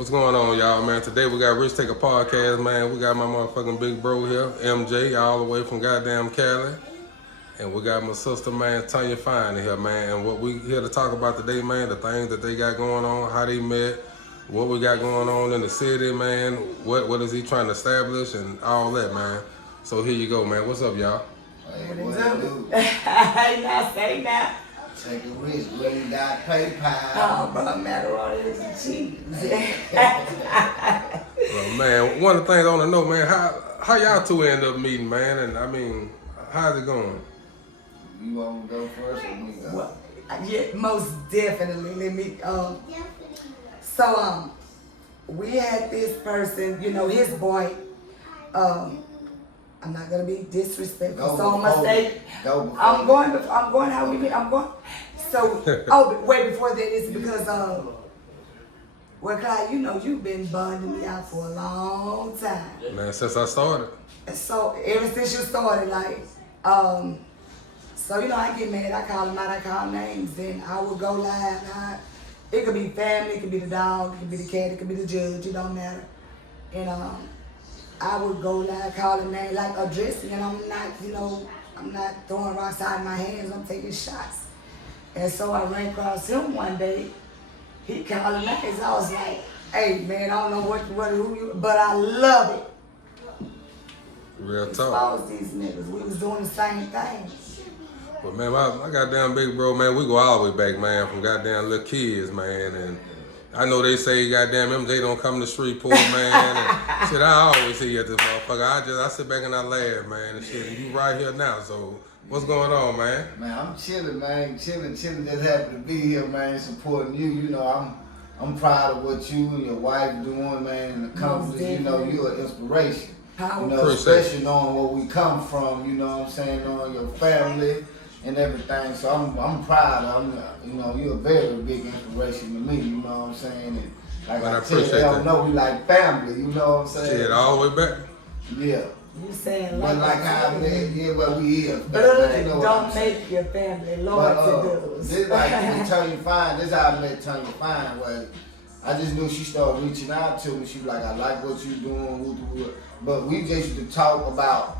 What's going on, y'all, man? Today we got Rich Take a Podcast, man. We got my motherfucking big bro here, MJ, all the way from goddamn Cali. And we got my sister, man, Tonya Fine in here, man. And what we here to talk about today, man, the things that they got going on, how they met, what we got going on in the city, man. What is he trying to establish and all that, man. So here you go, man. What's up, y'all? Hey, what it do? Now say now. Take a risk, really got PayPal. Oh, but macaroni and cheese. Well, man, one of the things I want to know, man, how y'all two end up meeting, man? And I mean, how's it going? You want to go first or me go? Well, yeah, most definitely. Let me. So we had this person, you know, his boy. I'm not gonna be disrespectful, so I'm gonna say I'm going how we meet. I'm going. So but wait, before that is because well, Clyde, you know you've been bonding me out for a long time. Man, since I started. And so ever since you started, like so you know I get mad, I call him out, I call names, then I would go live. It could be family, it could be the dog, it could be the cat, it could be the judge, it don't matter. And I would go live, call a name, like addressing, and I'm not, you know, I'm not throwing rocks out of my hands, I'm taking shots. And so I ran across him one day, he called names, I was like, hey man, I don't know who you, but I love it. Real talk. Expose these niggas, we was doing the same thing. But man, my goddamn big bro, man, we go all the way back, man, from goddamn little kids, man, and I know they say goddamn MJ don't come to Shreveport, man, and shit, I always hear this motherfucker. I sit back and I laugh, man, and shit, and you right here now, so what's going on, man? Man, I'm chilling, man, chilling. Just happy to be here, man, supporting you. You know, I'm proud of what you and your wife doing, man, and accomplishing. You know, you're an inspiration. You know, especially knowing where we come from. You know what I'm saying? Knowing your family and everything. So I'm proud. You know, you're a very big inspiration to me. You know what I'm saying? And like I tell you, I know we like family. You know what I'm saying? Shit, all the way back. Yeah. You saying like how where we is. But you know don't make your family loyal to those. This like Tonya Fine. This how I met Tonya Fine. Where I just knew she started reaching out to me. She was like, I like what you doing. But we just used to talk about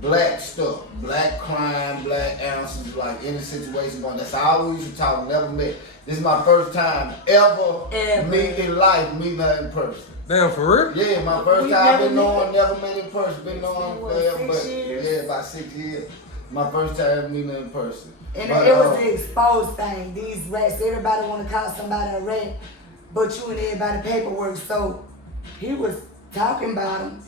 black stuff, black crime, black ounces, like any situation going. That's all we used to talk. Never met. This is my first time ever meeting her in person. Damn, for real? Yeah, my first time been knowing, never met in person. Been knowing forever, but yeah, about 6 years. My first time meeting her in person. And it was the exposed thing. These rats, everybody want to call somebody a rat, but you and everybody paperwork. So he was talking about him.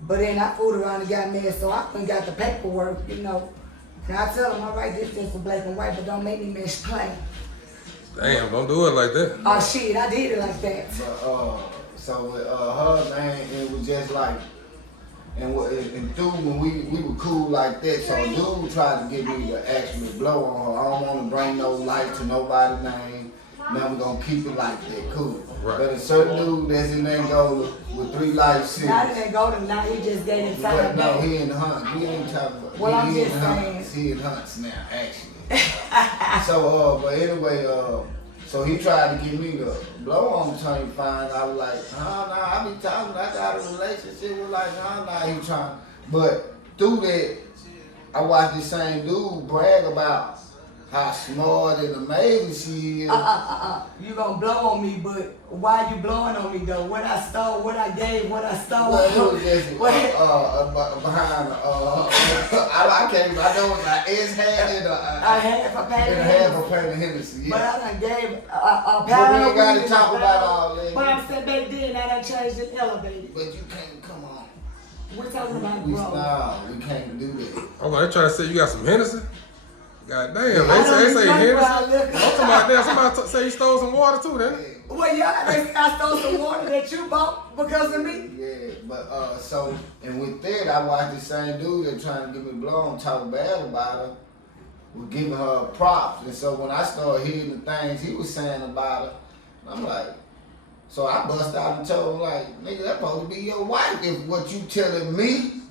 But then I fooled around and got mad, so I got the paperwork, you know. And I tell him, all right, this is for black and white, but don't make me mesh plain. Damn, don't do it like that. Oh shit, I did it like that. But, so her name, it was just like, and through when we were cool like that, so dude tried to get me to actually blow on her. I don't want to bring no light to nobody's name. Now we're going to keep it like that, cool. Right. But a certain dude that's in there go with 3 life sentences. Not in that golden, now he just gave him time. No, he in Hunt. We ain't talking about. Well, I'm just saying. He in Hunts now, actually. So, but anyway, so he tried to get me to blow on Tonya Fine. I was like, I be talking. I got a relationship with like, he trying. But through that, I watched this same dude brag about how smart and amazing she is. You gonna blow on me, but why you blowing on me though? What I stole, what I gave, what I stole. Well, it was just behind I know it's like it's had in a half a pan of Hennessy. Yeah. But I done gave a But pound. we ain't got to talk about all that. But I'm saying back then, I done changed and elevated. But you can't come on. We're talking about we can't do that. Oh, they trying to say you got some Hennessy? God damn, they say Hennessy. I'm talking about that. Somebody say you stole some water too, then. Well, yeah, I stole some water that you bought because of me. Yeah, but so, and with that, I watched the same dude that trying to give me blow on, talk bad about her, was giving her props. And so when I started hearing the things he was saying about her, I'm like, so I bust out and told him, like, nigga, that's supposed to be your wife if what you telling me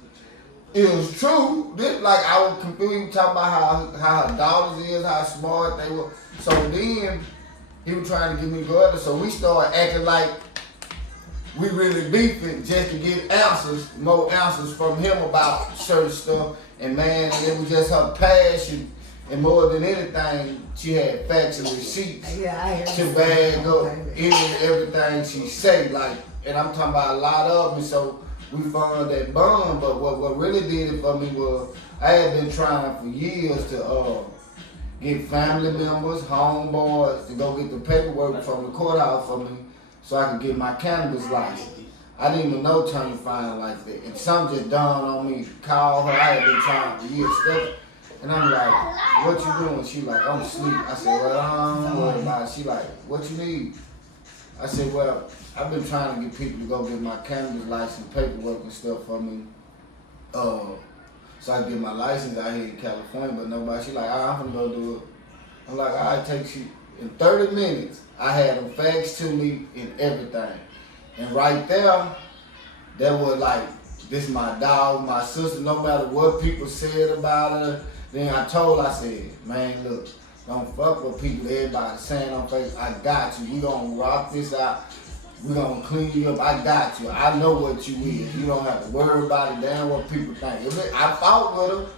is true. This, like, I was confused talking about how her daughters is, how smart they were. So then he was trying to get me brother, so we started acting like we really beefing just to get more answers from him about certain stuff. And man, it was just her passion. And more than anything, she had facts and receipts to bag up any and everything she say. Like, and I'm talking about a lot of them. So we found that bond. But what really did it for me was I had been trying for years to get family members, homeboys to go get the paperwork from the courthouse for me so I could get my cannabis license. I didn't even know Kemp-Fine like that. And something just dawned on me. Call her. I had been trying for years. And I'm like, what you doing? She like, I'm asleep. I said, well, I don't worry about it. She like, what you need? I said, well, I've been trying to get people to go get my cannabis license, paperwork and stuff for me. So I get my license out here in California, but nobody. She like, I'm gonna go do it. I'm like, all right, take you. In 30 minutes, I had them faxed to me and everything. And right there, that was like, this my dog, my sister, no matter what people said about her. Then I said, man, look, don't fuck with people, everybody saying on Facebook, I got you. We gonna rock this out. We gonna clean you up. I got you. I know what you is. You don't have to worry about it. Damn what people think. I fought with her.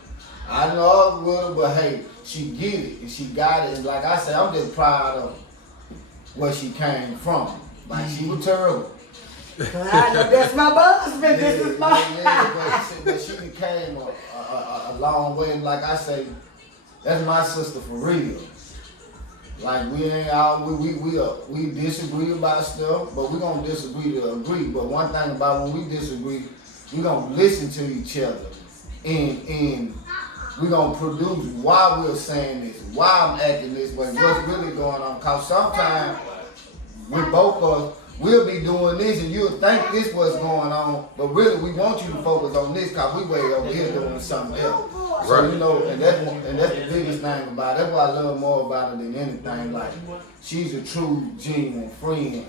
I know with her, but hey, she get it and she got it. And like I said, I'm just proud of where she came from. Like she was terrible. I know that's my husband. This is my but she became a long way. And like I say, that's my sister for real. Like we ain't all we disagree about stuff, but we gonna disagree to agree. But one thing about when we disagree, we gonna listen to each other, and we gonna produce why we're saying this, why I'm acting this way, what's really going on. Cause sometimes with both of us, we'll be doing this and you'll think this what's going on, but really we want you to focus on this cause we way over here doing something else. So Right. you know, and that's the biggest thing about it. That's what I love more about it than anything. Like she's a true, genuine friend,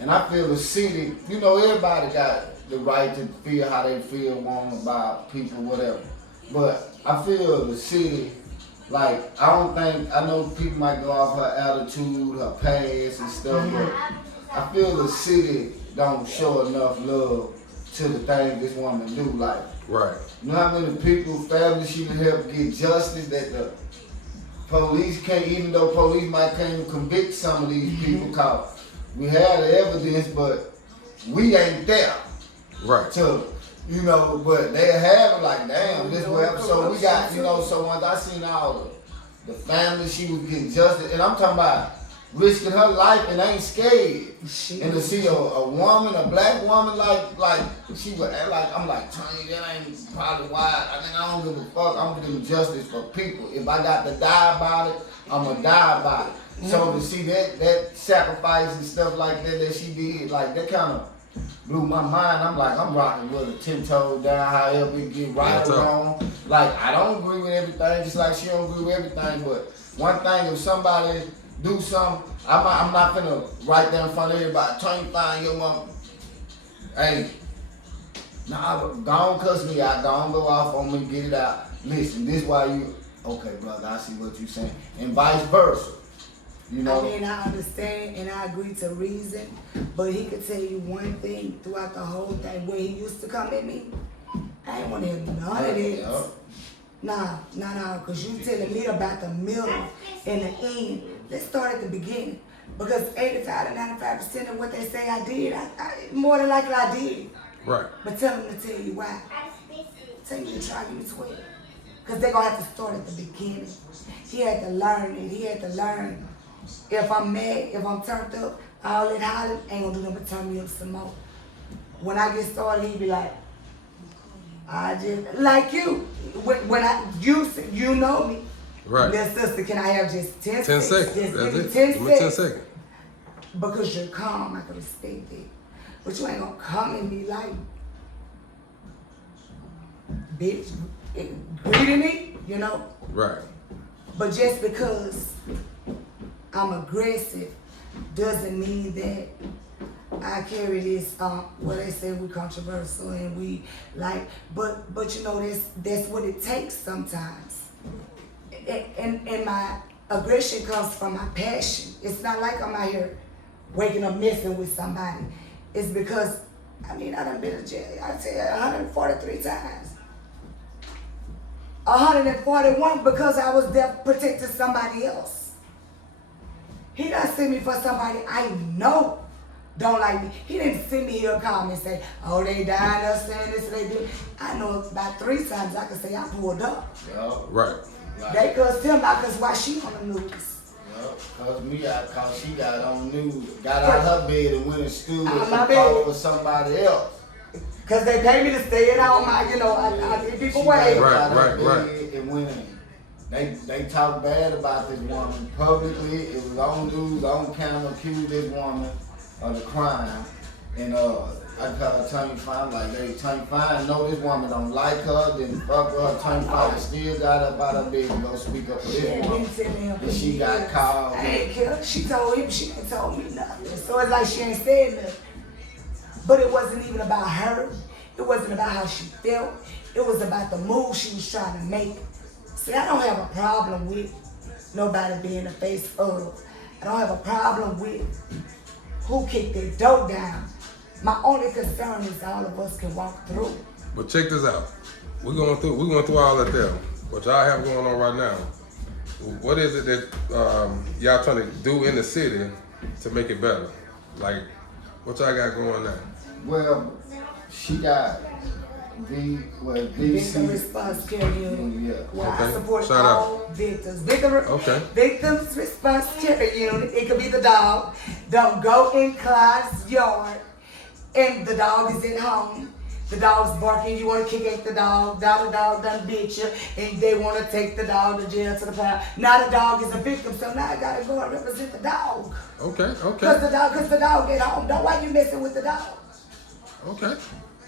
and I feel the city. You know, everybody got the right to feel how they feel, want about people, whatever. But I feel the city. Like, I know people might go off her attitude, her past and stuff, but I feel the city don't show enough love to the things this woman do. Like, Right. you know how many people, families she done help get justice that the police can't, even though police might can't convict some of these people, cause we have the evidence, but we ain't there. Right. You know, but they have it like, damn, this way. So we got, you know, so once I seen all the family, she was getting justice, and I'm talking about risking her life and ain't scared. And to see a woman, a black woman, like she would act like, I'm like, Tonya, that ain't probably why. I don't give a fuck. I'm giving justice for people. If I got to die about it, I'm gonna die about it. So to see that sacrifice and stuff like that she did, like that kind of blew my mind. I'm like, I'm rocking with her 10 toes down, however it get right or wrong. Like, I don't agree with everything, just like she don't agree with everything. But one thing, if somebody do something, I'm not gonna right there in front of everybody, Kemp-Fine your mom. Hey, nah, go on cuss me out, go on go off on me, get it out. Listen, this why you, okay, brother, I see what you're saying. And vice versa. You know? I mean, I understand and I agree to reason, but he could tell you one thing throughout the whole thing. When he used to come at me, I ain't want to hear none of this. Nah, because you telling me about the middle and the end. Let's start at the beginning. Because 85 to 95% of what they say I did, I more than likely I did. Right. But tell them to tell you why. Tell you to try to give me 12. Because they're going to have to start at the beginning. He had to learn it. He had to learn. If I'm mad, if I'm turned up, all that hollering ain't gonna do nothing but turn me up some more. When I get started, he be like, I just, like you. You know me. Right. Little sister, can I have just 10 10 seconds? seconds. Just That's give me it. 10 Give me 10 seconds. seconds. Because you're calm, I can respect it. But you ain't gonna come and be like, bitch, greeting me, you know? Right. But just because I'm aggressive doesn't mean that I carry this, well, they say we controversial and we like, but you know, that's what it takes sometimes. And my aggression comes from my passion. It's not like I'm out here waking up messing with somebody. is because, I mean, I done been to jail, I said 143 times. 141 because I was there protecting somebody else. He done sent me for somebody I know don't like me. He didn't send me here and call me and say, oh, they dying up saying this, they do. I know about 3 times I can say I pulled up. Yup. Right. They cussed him out because why she on the news. Yup. Cause me out, cause she got on news, got out her bed and went and stood Out and my fought bed. for somebody else. Because they pay me to stay at home. I give people away. Right. And when they talk bad about this woman publicly, it was on news, on camera, accused this woman of the crime. And I call her Kemp-Fine, like, hey, Kemp-Fine, know this woman don't like her, then fuck her. Kemp-Fine still got up out of bed and go speak up for this woman. And she got called. I ain't killed. She told him, she ain't told me nothing. So it's like she ain't said nothing. But it wasn't even about her. It wasn't about how she felt. It was about the move she was trying to make. See, I don't have a problem with nobody being the face of. I don't have a problem with who kicked their door down. My only concern is all of us can walk through. But check this out. We're going through all of them. What y'all have going on right now. What is it that y'all trying to do in the city to make it better? Like, what y'all got going now? Well, she got Victim VC. response care unit. Yeah. Well, Okay. I support Shout all victims. Okay. Victims response care unit. It could be the dog. Don't go in Clyde's yard and the dog is at home. The dog's barking, you want to kick at the dog. Now the dog done bit you and they want to take the dog to jail, to the pound. Now the dog is a victim, so now I got to go and represent the dog. Okay. Because the dog get home. Don't why you messing with the dog. Okay.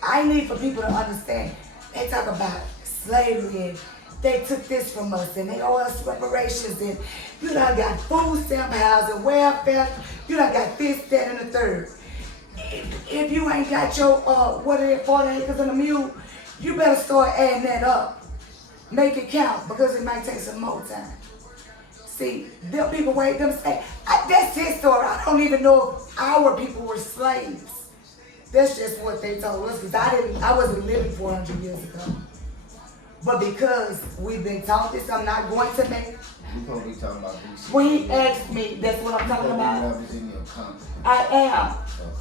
I need for people to understand. They talk about slavery and they took this from us and they owe us reparations and you done got food stamp housing, welfare, you done got this, that, and the third. If you ain't got your 40 acres and a mule, you better start adding that up. Make it count because it might take some more time. See, them people wait them say, that's his story. I don't even know if our people were slaves. That's just what they told us because I wasn't living 400 years ago. But because we've been taught this, I'm not going to make. We gonna be talking about VC. When he asked me, that's what I'm talking about. Representing your company. I am.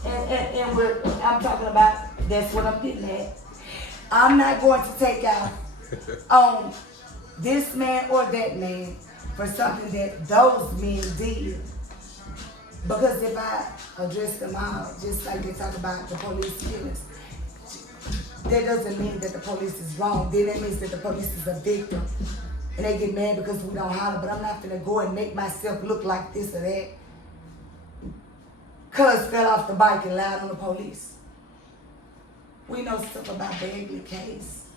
And I'm talking about, that's what I'm getting at. I'm not going to take out on this man or that man for something that those men did. Because if I address them all, just like they talk about the police killings, that doesn't mean that the police is wrong. Then that means that the police is a victim. And they get mad because we don't holler, but I'm not gonna go and make myself look like this or that. Cuz fell off the bike and lied on the police. We know stuff about the Bagley case.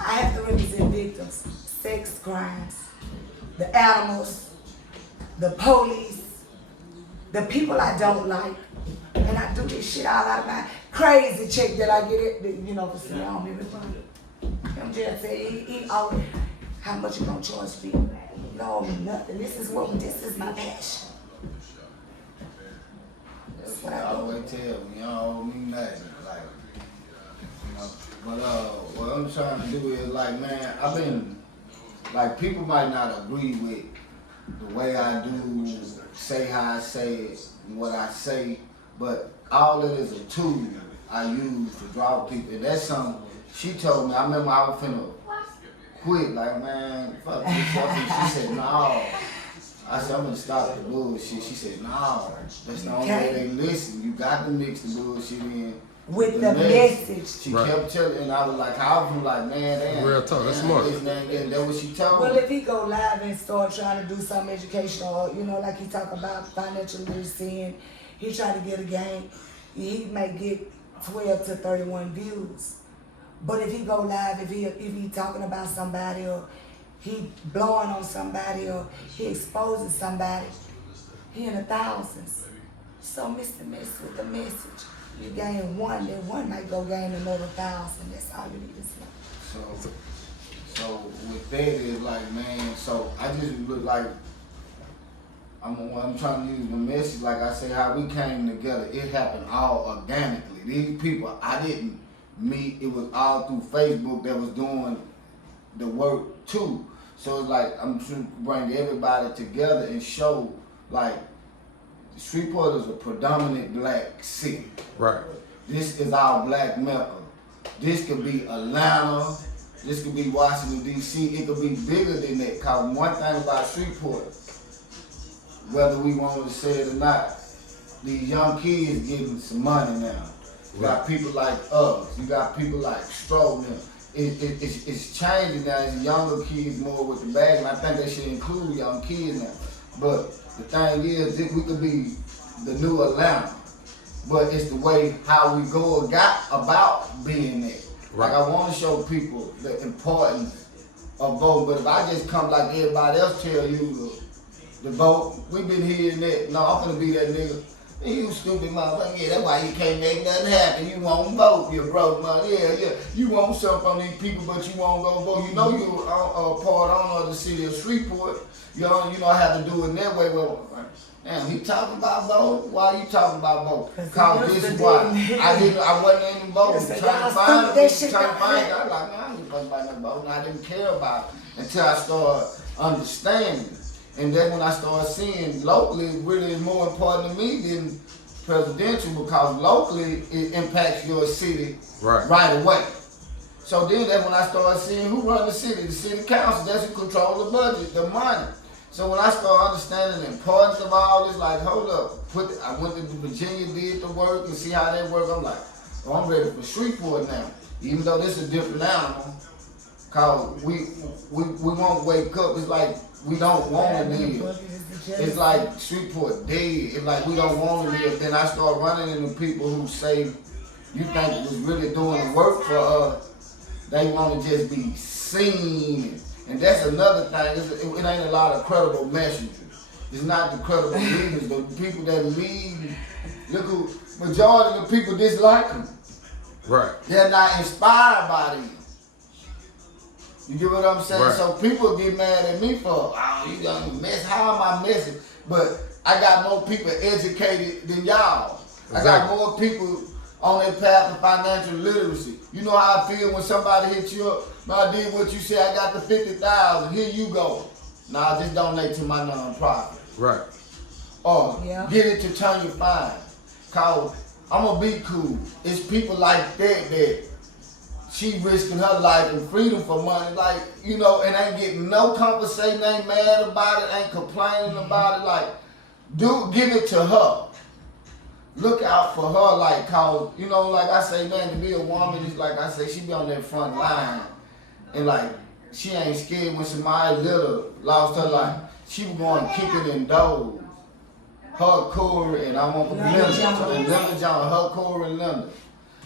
I have to represent victims, sex crimes, the animals, the police, the people I don't like. And I do this shit all out of my crazy check that I get it, for some I don't even fun. I'm just saying, he always, how much you gonna charge me? You don't owe me nothing. This is my passion. That's what I always tell me. You don't owe me nothing. Like, But what I'm trying to do is like, man, I've been like people might not agree with the way I do, say how I say it, and what I say, but all it is a tool I use to draw people. And that's something she told me. I remember I was finna quit, like, man, fuck this stuff. And she said, no. I said, I'm gonna stop the bullshit. She said, no. That's the only way they listen. You got to mix the bullshit in with the message. She kept telling, and I was like, man, damn. Real talk, that's smart. That's what she told me. Well, if he go live and start trying to do some educational, like he talk about financial literacy and he try to get a game, he may get 12 to 31 views. But if he go live, if he talking about somebody or he blowing on somebody or he exposes somebody, he in the thousands. So mess with the message. You gain one, then one might go gain another 1,000. That's all you need to know. So with that is like, man, so I just look like I'm trying to use the message, like I say, how we came together. It happened all organically. These people I didn't meet. It was all through Facebook that was doing the work too. So it's like I'm trying to bring everybody together and show like Shreveport is a predominant black city. Right. This is our black Mecca. This could be Atlanta. This could be Washington, D.C. It could be bigger than that. Cause one thing about Shreveport, whether we want to say it or not, these young kids getting some money now. You got people like us. You got people like Stroll now. It's changing now. It's younger kids more with the bag, and I think they should include young kids now. But the thing is, we could be the new Atlanta, but it's the way how we go about being there. Like I want to show people the importance of voting, but if I just come like everybody else tell you to vote, we been hearing that. No, I'm gonna be that nigga. You stupid motherfucker. Yeah, that's why you can't make nothing happen. You won't vote, you broke mother. Yeah. You want something from these people, but you won't go vote. You know you are part owner of the city of Shreveport. You know I have to do it that way. Well, damn, he talking about vote? Why you talking about vote? Cause this is why. I wasn't even voting. Trying to find it. I was like, man, I ain't fucking about no voting. I didn't care about it until I started understanding it. And then when I started seeing locally, it really is more important to me than presidential, because locally it impacts your city right away. So then that's when I started seeing who run the city council. That's who control the budget, the money. So when I started understanding the importance of all this, like, hold up, I went to Virginia, did the work, and see how that work. I'm like, oh, I'm ready for Shreveport now. Even though this is a different animal, cause we won't wake up. It's like we don't want to live. It's like Shreveport dead. It's like we don't want to live. Then I start running into people who say, you think it was really doing the work for us. They want to just be seen. And that's another thing. It ain't a lot of credible messengers. It's not the credible leaders. The people that lead, look who, majority of the people dislike them. Right. They're not inspired by them. You get what I'm saying? Right. So people get mad at me for, oh, you done mess. How am I messing? But I got more people educated than y'all. Exactly. I got more people on that path of financial literacy. You know how I feel when somebody hits you up, I did what you said, I got the 50,000, here you go. Nah, just donate to my nonprofit. Right. Or get it to Kemp-Fine. Cause I'm gonna be cool. It's people like that she risking her life and freedom for money, like, you know, and ain't getting no compensation, ain't mad about it, ain't complaining about it. Like, give it to her. Look out for her, like, cause, you know, like I say, man, to be a woman is like I say, she be on that front line. And like, she ain't scared when somebody little lost her life. She was going kicking in doors. Her, Corey, and I want to remember John, her, Corey, and Linda.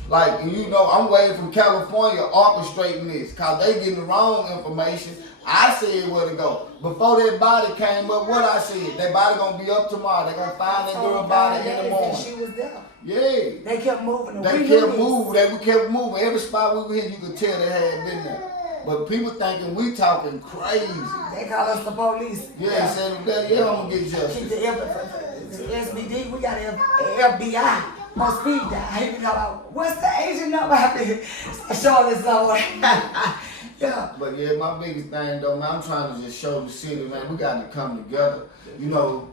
Like, you know, I'm waiting from California orchestrating this, cause they getting the wrong information. I said where to go. Before that body came up, what I said, that body gonna be up tomorrow. They gonna find that girl body in the morning. She was there. Yeah. They kept moving. They kept moving. We kept moving. Every spot we were in, you could tell they had been there. But people thinking we talking crazy. They call us the police. Yeah, said, I'm gonna get justice. The SBD, we got FBI. On speed dial. What's the agent number? Show this somewhere. Yeah. But yeah, my biggest thing though, man, I'm trying to just show the city, man, we got to come together. You know,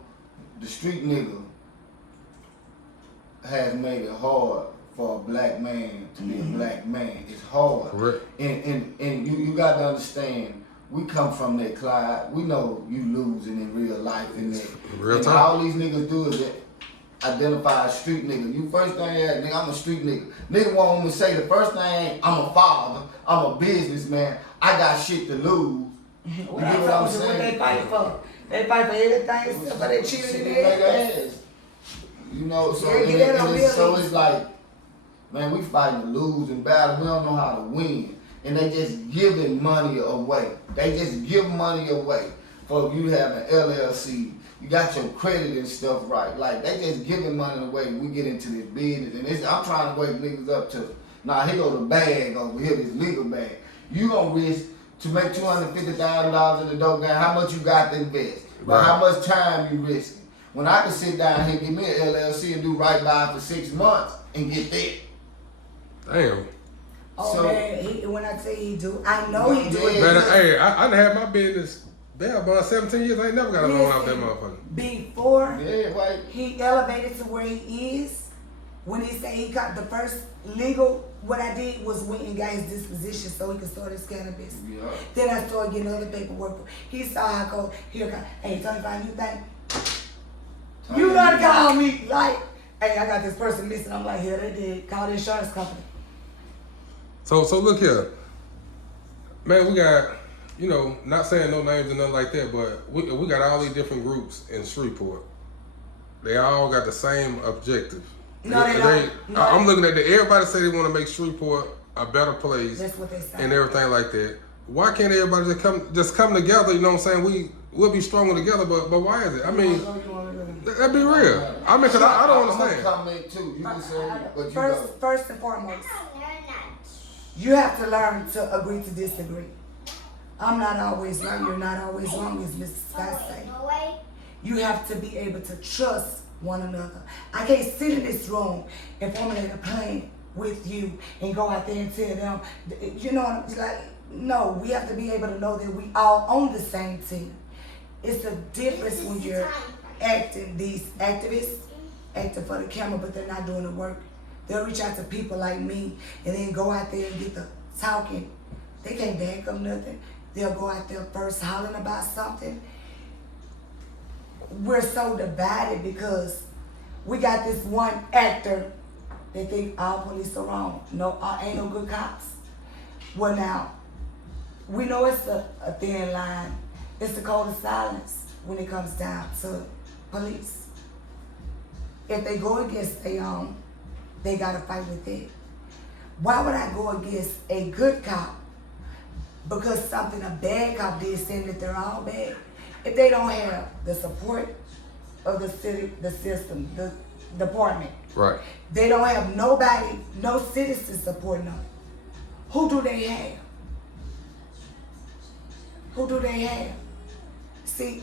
the street nigga has made it hard for a black man to be a black man. It's hard. Correct. And you got to understand, we come from that Clyde. We know you losing in real life in that. Real time. All these niggas do is identify a street nigga. You first thing, nigga, I'm a street nigga. Nigga want me to say the first thing, I'm a father, I'm a businessman, I got shit to lose. You get what I'm saying? What they fight for? They fight for everything except for their children and their ass. You know, so it's like, man, we fighting to lose in battle. We don't know how to win. And they just giving money away. They just give money away for you to have an LLC. You got your credit and stuff right. Like, they just giving money away. We get into this business. And I'm trying to wake niggas up to, nah, here go the bag over here, this legal bag. You gonna risk to make $250,000 in the dope game. How much you got to invest? But how much time you risking? When I can sit down here, give me an LLC and do right by for 6 months and get there. Damn. Oh So, man, when I tell you he do, I know he do it. Man, hey, I done had my business there about 17 years. I ain't never got a loan out that motherfucker. Before right. he elevated to where he is, when he said he got the first legal, what I did was went and got his disposition so he could start his cannabis. Yeah. Then I started getting other paperwork. He saw how I go, here, hey, Kemp-Fine, you think? You done call me, like, hey, I got this person missing. I'm like, here they did. Call the insurance company. So look here. Man, we got, you know, not saying no names and nothing like that, but we got all these different groups in Shreveport. They all got the same objective. No, they don't. No, I'm looking at everybody say they want to make Shreveport a better place. That's what they say. And everything like that. Why can't everybody just come together? You know what I'm saying? We'll be stronger together, but why is it? I mean, that'd be real. I mean, cause I don't understand. Comment too. You can say, but you first and foremost, you have to learn to agree to disagree. I'm not always right. You're not always wrong, as Mrs. Scott say. You have to be able to trust one another. I can't sit in this room and formulate a plan with you and go out there and tell them, you know, like, no, we have to be able to know that we all on the same team. It's a difference when you're acting, these activists acting for the camera, but they're not doing the work. They'll reach out to people like me and then go out there and get the talking. They can't back up nothing. They'll go out there first hollering about something. We're so divided because we got this one actor that think all police are wrong. No, ain't no good cops. Well now, we know it's a thin line. It's the code of silence when it comes down to police. If they go against their own, they gotta fight with it. Why would I go against a good cop because something a bad cop did, saying that they're all bad? If they don't have the support of the city, the system, the department, right? They don't have nobody, no citizens supporting them. Who do they have? Who do they have? See,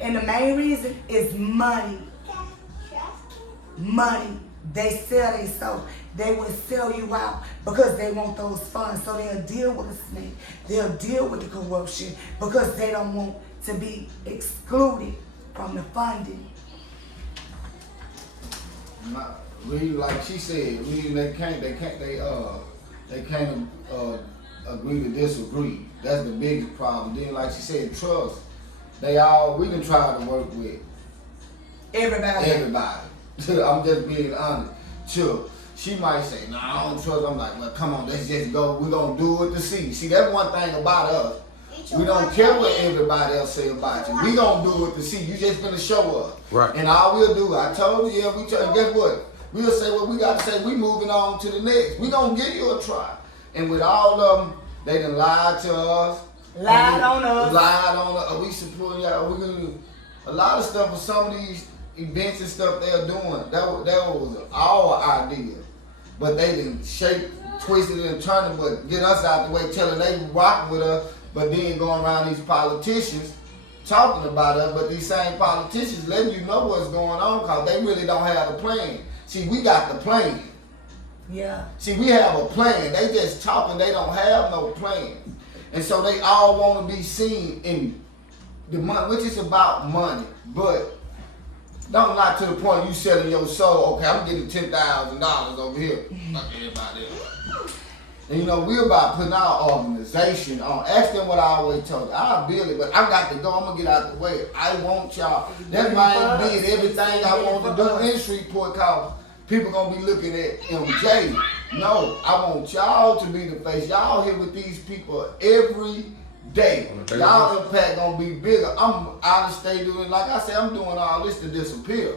and the main reason is money. Money. They sell they soul. They will sell you out because they want those funds. So they'll deal with the snake. They'll deal with the corruption because they don't want to be excluded from the funding. Like she said, they can't agree to disagree. That's the biggest problem. Then, like she said, trust. We can try to work with everybody. I'm just being honest. Sure, she might say, "No, I don't trust." I'm like, "Well, come on, let's just go. We're gonna do it to see." See, that's one thing about us. We don't care what everybody else say about you. We gonna do it to see. You just gonna show us. Right. And all we'll do, I told you, and guess what? We'll say what we got to say. We moving on to the next. We gonna give you a try. And with all of them, they done lied to us. Lied on us. We supporting y'all. We gonna do a lot of stuff with some of these events and stuff they're doing. That was our idea. But they done shaped, twisted, and turned it, but get us out the way, telling they rocking with us, but then going around these politicians talking about us, but these same politicians letting you know what's going on because they really don't have the plan. See, we got the plan. Yeah. See, we have a plan. They just talking, they don't have no plan. And so they all want to be seen in the money, which is about money. But don't not to the point you selling your soul. Okay, I'm getting $10,000 over here. Like everybody else. And you know, we're about putting our organization on. Ask them what I always told you. I'll build it, but I got to go. I'm going to get out the way. I want y'all. That's why I did everything I want to do in Shreveport because people going to be looking at MJ. No, I want y'all to be the face. Y'all here with these people every day. Y'all impact going to be bigger. I'm out of state doing, like I said, I'm doing all this to disappear.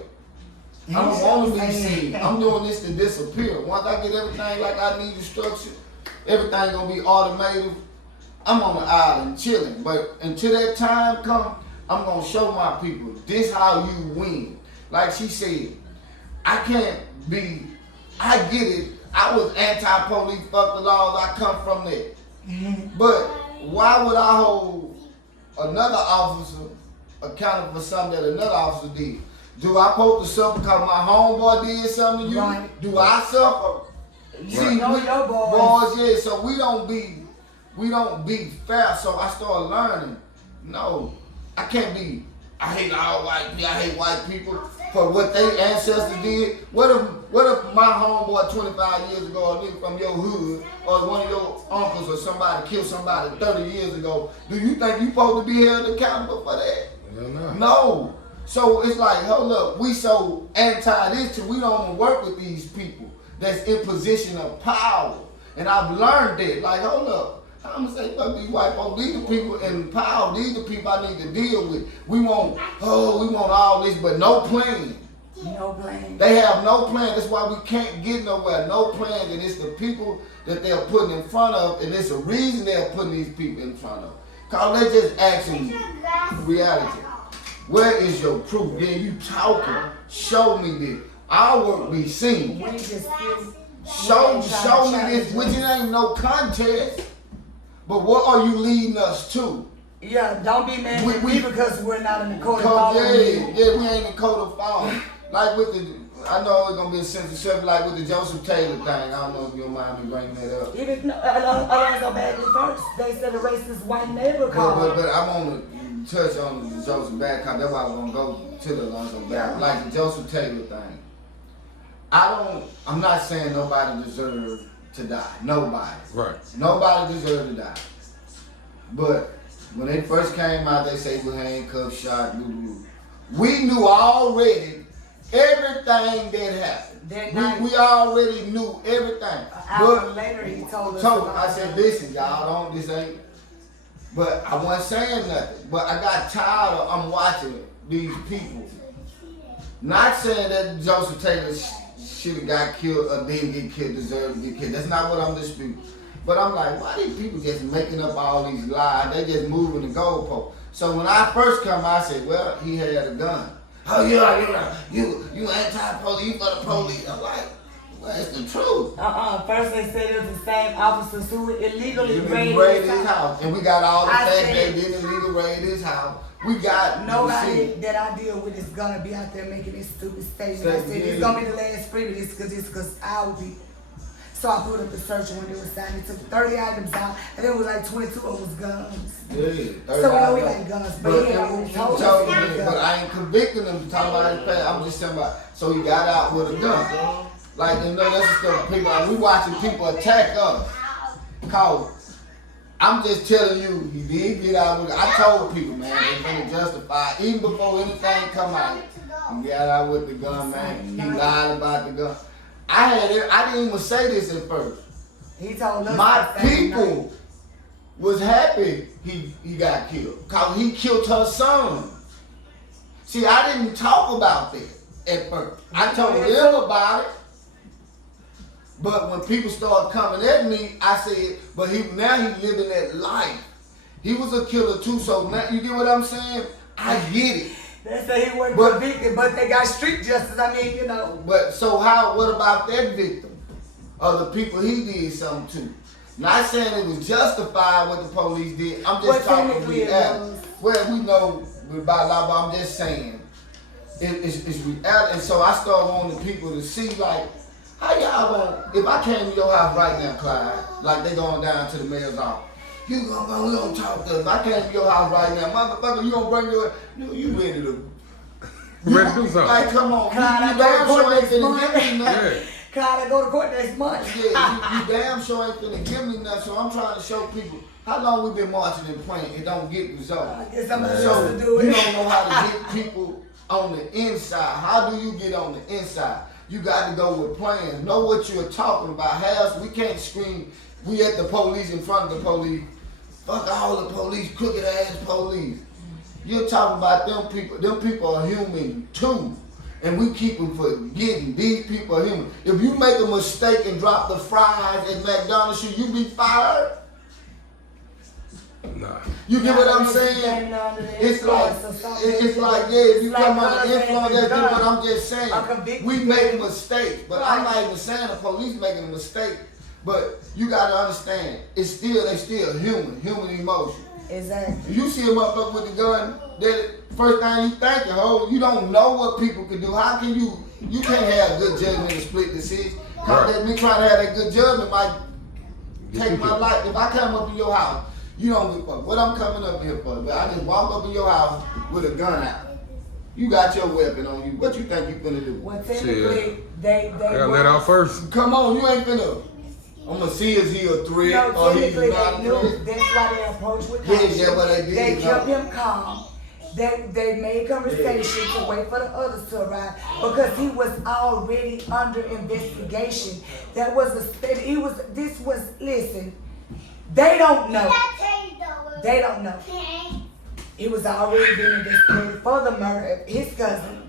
I don't want to be seen. I'm doing this to disappear. Once I get everything like I need the structure, everything gonna be automated. I'm on the island chilling. But until that time come, I'm gonna show my people this how you win. Like she said, I get it. I was anti-police, fuck the laws, I come from there. But why would I hold another officer accountable for something that another officer did. Do I supposed to suffer because my homeboy did something to you? Right. Do I suffer? You know your boys. Yeah, so we don't be fair. So I started learning. No, I can't be. I hate all white people. I hate white people for what their ancestors did. What if my homeboy 25 years ago, a nigga from your hood, or one of your uncles or somebody killed somebody 30 years ago? Do you think you supposed to be held accountable for that? No. So it's like, hold up, we so anti this till we don't even work with these people that's in position of power. And I've learned that. Like, hold up, I'm gonna say, fuck these white folks. These the people in power. These the people I need to deal with. We want all this, but no plan. No plan. They have no plan. That's why we can't get nowhere. No plan. And it's the people that they're putting in front of, and it's a reason they're putting these people in front of. Cause they're just asking reality. Where is your proof? Yeah, you talking. Show me this. Our work be seen. Show me this, which it ain't no contest. But what are you leading us to? Yeah, don't be mad at me because we're not in the code of law. Yeah, we ain't in the code of law. Like with I know it's gonna be a sensitive, like with the Joseph Taylor thing. I don't know if you mind me bringing that up. Even I want to go back to first. They said a racist white neighbor called. But I'm gonna touch on the Joseph back. That's why I'm gonna go to the Alonzo back. Like the Joseph Taylor thing. I'm not saying nobody deserves to die. Nobody. Right. Nobody deserves to die. But when they first came out, they say we handcuffed, shot, boo. We knew already everything that happened. We already knew everything. An hour later, he told us. I said, listen, y'all this ain't. But I wasn't saying nothing. But I got tired of I'm watching these people. Not saying that Joseph Taylor should have got killed or didn't get killed, deserved to get killed. That's not what I'm disputing. But I'm like, why these people just making up all these lies? They just moving the goalpost. So when I first come, I said, well, he had a gun. Oh, you anti-police, you for the police. I'm like, well, it's the truth. First they said it was the same officers who illegally raided his house. And we got all the facts they didn't illegally raid his house. We got nobody that I deal with is gonna be out there making this stupid statement. I said it's gonna be the last free of this because I will be. So I put up the search when they were signed. They took 30 items out, and it was like 22 of them was guns. Yeah, so we know we like guns, but he ain't told us. But I ain't convicting him talking about his past. I'm just saying about, so he got out with a gun. Like, you know, that's the stuff people, we watching people attack us. Cause I'm just telling you, he did get out with it. I told people, man, they finna justify, even before anything come out, he got out with the gun, man. He lied about the gun. I didn't even say this at first. He told us. My people was happy he got killed. Cause he killed her son. See, I didn't talk about that at first. I told them about it. But when people started coming at me, I said, but now he's living that life. He was a killer too, so now, you get what I'm saying? I get it. They say he wasn't convicted, but they got street justice. I mean, you know. But so what about that victim? Or the people he did something to? Not saying it was justified what the police did. I'm just talking reality. Well, we know about law, but I'm just saying it's reality. And so I started wanting people to see, like, how y'all gonna, if I came to your house right now, Clyde, like they going down to the mayor's office, we gonna talk to us. If I came to your house right now, motherfucker, you gonna bring you ready to do something. Like, come on, Clyde, you damn sure ain't finna give me nothing. Yeah. Clyde, I go to court next month. Yeah, you damn sure ain't finna give me nothing, so I'm trying to show people how long we been marching and praying and don't get results. I guess I'm So supposed to do it. you don't know how to get people on the inside. How do you get on the inside? You got to go with plans. Know what you're talking about. We can't scream, we at the police in front of the police. Fuck all the police, crooked ass police. You're talking about them people. Them people are human too. And we keep them forgetting. These people are human. If you make a mistake and drop the fries at McDonald's, should you be fired? Nah. You get what I'm saying? It's like, if you come on the influence, that's what I'm just saying. We make mistakes, but I'm not even saying the police making a mistake. But you gotta understand, they still human emotion. Exactly. You see a motherfucker with the gun, that first thing you thinking, oh, you don't know what people can do. How can you can't have good judgment and split decision. Cause that me trying to have that good judgment might take my life. If I come up in your house, you don't give a fuck what I'm coming up here for. But I just walk up in your house with a gun out. You got your weapon on you. What you think you finna do? Well, technically, they gotta let out first. Come on, you ain't finna. I'm gonna see is he a threat no, or he's technically not they a knew. threat. That's why they approached with Yeah, caution. yeah, what they did. They kept him calm. They made conversation to wait for the others to arrive because he was already under investigation. That was listen, they don't know. They don't know. He was already being investigated for the murder of his cousin.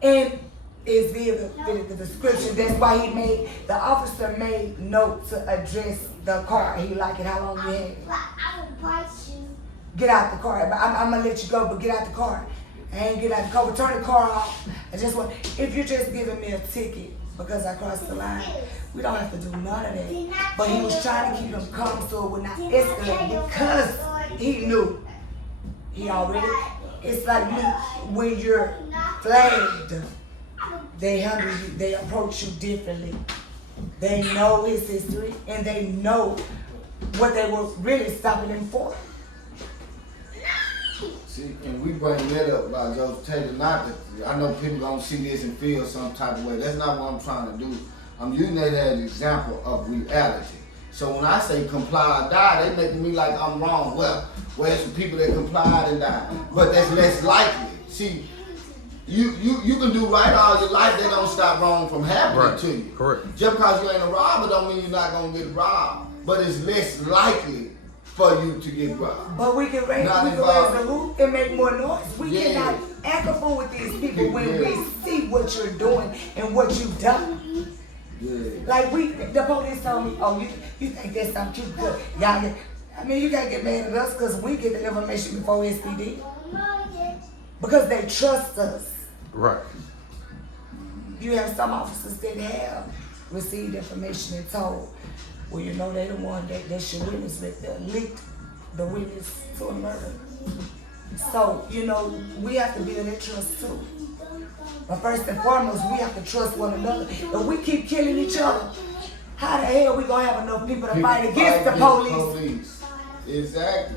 And his vehicle fitted the description. That's why the officer made note to address the car. He liked it, how long you had it. Get out the car. I'm gonna let you go, but get out the car. I ain't get out the car, but turn the car off. If you're just giving me a ticket because I crossed the line, we don't have to do none of that. But he was trying to keep him calm so it would not escalate because he knew. He already, it's like me, when you're flagged, they handle you, they approach you differently. They know his history and they know what they were really stopping him for. See, and we bring that up about Joseph Taylor, not that, I know people gonna see this and feel some type of way. That's not what I'm trying to do. I'm using that as an example of reality. So when I say comply or die, they making me like I'm wrong. Well, there's some people that complied and died, but that's less likely. See, you can do right all your life, they don't stop wrong from happening to you. Correct. Just because you ain't a robber don't mean you're not gonna get robbed, but it's less likely for you to get robbed. But we can raise the roof and make more noise. We cannot act a fool with these people when we see what you're doing and what you've done. Yeah. Like the police told me, oh, you think that's something too good. Y'all you can't get mad at us because we get the information before SPD. Because they trust us. Right. You have some officers that have received information and told, well, you know, they the one that should witness that leaked the witness to a murder. So, you know, we have to build that trust too. But first and foremost, we have to trust one another. If we keep killing each other, how the hell we gonna have enough people to fight against the police? Exactly.